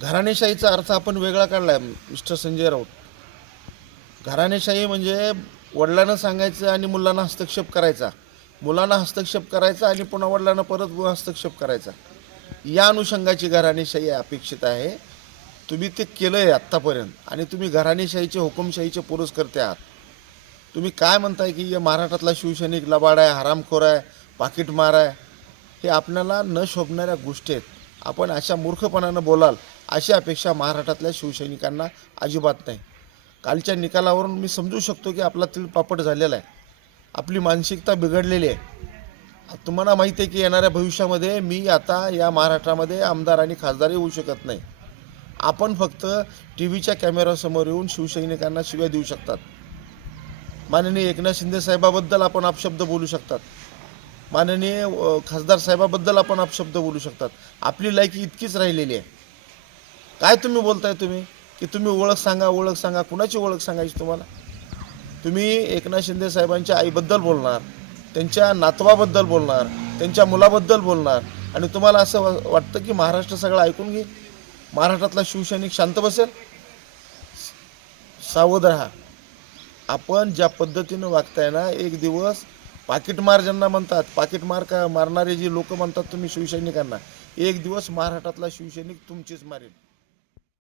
घराणेशाहीचा अर्थ आपण वेगळा काढला आहे मिस्टर संजय राऊत. घराणेशाही म्हणजे वडिलांना सांगायचं आणि मुलांना हस्तक्षेप करायचा. मुलांना हस्तक्षेप करायचा आणि पुन्हा वडिलांना परत हस्तक्षेप करायचा. या अनुषंगाची घराणेशाही अपेक्षित आहे. तुम्ही ते केलं आहे आत्तापर्यंत आणि तुम्ही घराणेशाहीचे हुकुमशाहीचे पुरस्कर्ते आहात. तुम्ही काय म्हणताय की या महाराष्ट्रातला शिवसैनिक लबाड आहे हरामखोर आहे पाकिटमार आहे? हे आपल्याला न शोभणाऱ्या गोष्टी आहेत. आपण अशा मूर्खपणानं बोलाल अशी अपेक्षा महाराष्ट्रातल्या शिवसैनिकांना अजिबात नाही. कालच्या निकालावरून मी समजू शकतो की आपला तिळपापड झालेला आहे. आपली मानसिकता बिघडलेली आहे. तुम्हाला माहिती आहे की येणाऱ्या भविष्यामध्ये मी आता या महाराष्ट्रामध्ये आमदार आणि खासदारही होऊ शकत नाही. आपण फक्त टी व्हीच्या कॅमेऱ्यासमोर येऊन शिवसैनिकांना शिव्या देऊ शकतात. माननीय एकनाथ शिंदे साहेबाबद्दल आपण अपशब्द बोलू शकतात. माननीय खासदार साहेबाबद्दल आपण अपशब्द बोलू शकतात. आपली लायकी इतकीच राहिलेली आहे. काय तुम्ही बोलताय तुम्ही? की तुम्ही ओळख सांगा ओळख सांगा. कुणाची ओळख सांगायची तुम्हाला? तुम्ही एकनाथ शिंदे साहेबांच्या आईबद्दल बोलणार त्यांच्या नातवाबद्दल बोलणार त्यांच्या मुलाबद्दल बोलणार आणि तुम्हाला असं वा- वाटतं की महाराष्ट्र सगळं ऐकून घेईल? महाराष्ट्रातला शिवसैनिक शांत बसेल? सावध राहा. आपण ज्या पद्धतीनं वागताय ना एक दिवस पाकिटमार ज्यांना म्हणतात पाकिटमार का मारणारे जी लोक म्हणतात तुम्ही शिवसैनिकांना. एक दिवस महाराष्ट्रातला शिवसैनिक तुमचीच मारेल.